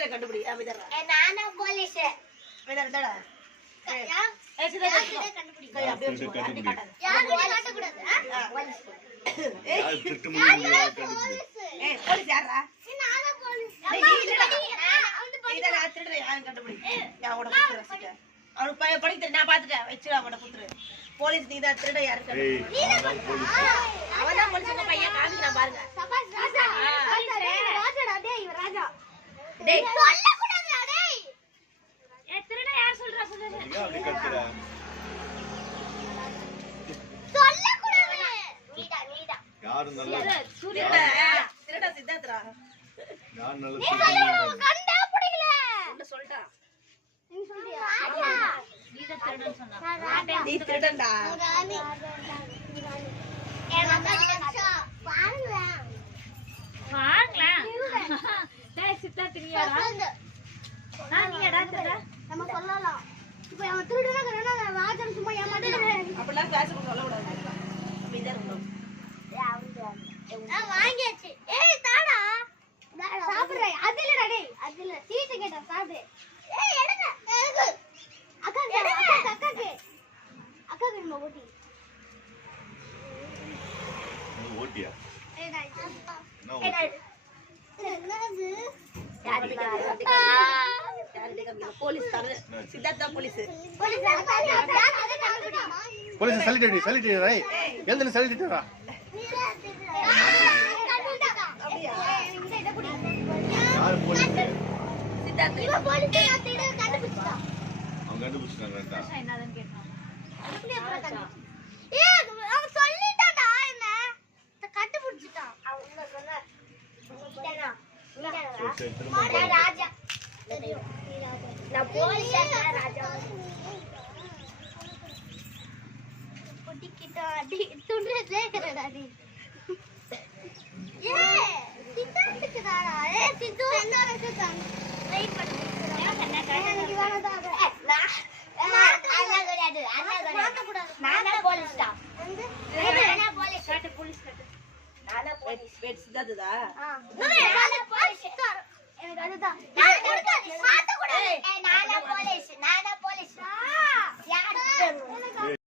கண்டுபிடி போலீஸ் நீ தான் திருட யாரு அவதான் போலீஸ் உங்க பையன் காமிக்கிறான் பாருங்க ராஜா டேய் சொல்ல கூடாதுடா டேய் ஏ திருட யார் சொல்றா சொல்லுங்க அப்படி கத்துறா சொல்ல கூடாது நீடா யார் நல்ல திருட சித்தாத்ரா யார் நல்ல கண்டா பிடிக்கல என்ன சொல்றா நீ சொல்றியா ராஜா நீடா திருடன் சொன்னா நீ திருடன்டா ஏ ராஜா பாருங்க டேய் சித்தாத்ரியாடா நான் நீடா திருட நம்ம சொல்லலாம் இப்போ அவன் திருடனா ராஜன் சும்மா ஏமாத்துறான் அப்படிலாம் கிளாஸ்ல சொல்ல கூடாது அப்படியே இருக்கணும் நான் வாங்கியாச்சு ஏய் தாடா சாப்பிடுறே அது இல்லடா டேய் அது இல்ல சீட்டு கேட்டா சாப்பிடு ஏய் எடுங்க அக்கா நம்ம ஓட்டி ஓட்டியா ஏய் டேய் no police Siddhartha police police சலிட்டு ரை எழுந்து சலிட்டு வா யார் போலீஸ் சித்தார்த்தா இவ போலீஸ் நான் தேட கண்டுபிடிச்சான் அவங்க கண்டுபிடிச்சாங்கடா என்னன்னு கேட்டான் அப்படியே அப்புறம் ஏய் அவன் சொல்லிட்டாடா என்ன கண்டுபிடிச்சிட்டான் அவன் உள்ள சொன்னா ராஜா நான் போலீஸ் ராஜா பொட்டிக்கிட்ட அடி துண்டே கேக்குறடா நீ ஏ சித்தார்த்துக்கு தாடா ஏ சித்து என்ன ரசம் வெயிட் பண்ணு எனக்கு வேணாடா நானா போலீஸ் டா நானா போலீஸ் கட்டு போலீஸ் கட்டு நானா போலீஸ் வெயிட் சித்தார்த்தா நானா போலீஸ் எனக்கு அதுதான் நான் கொடுக்க மாட்ட கூடாது நானா போலீஸ்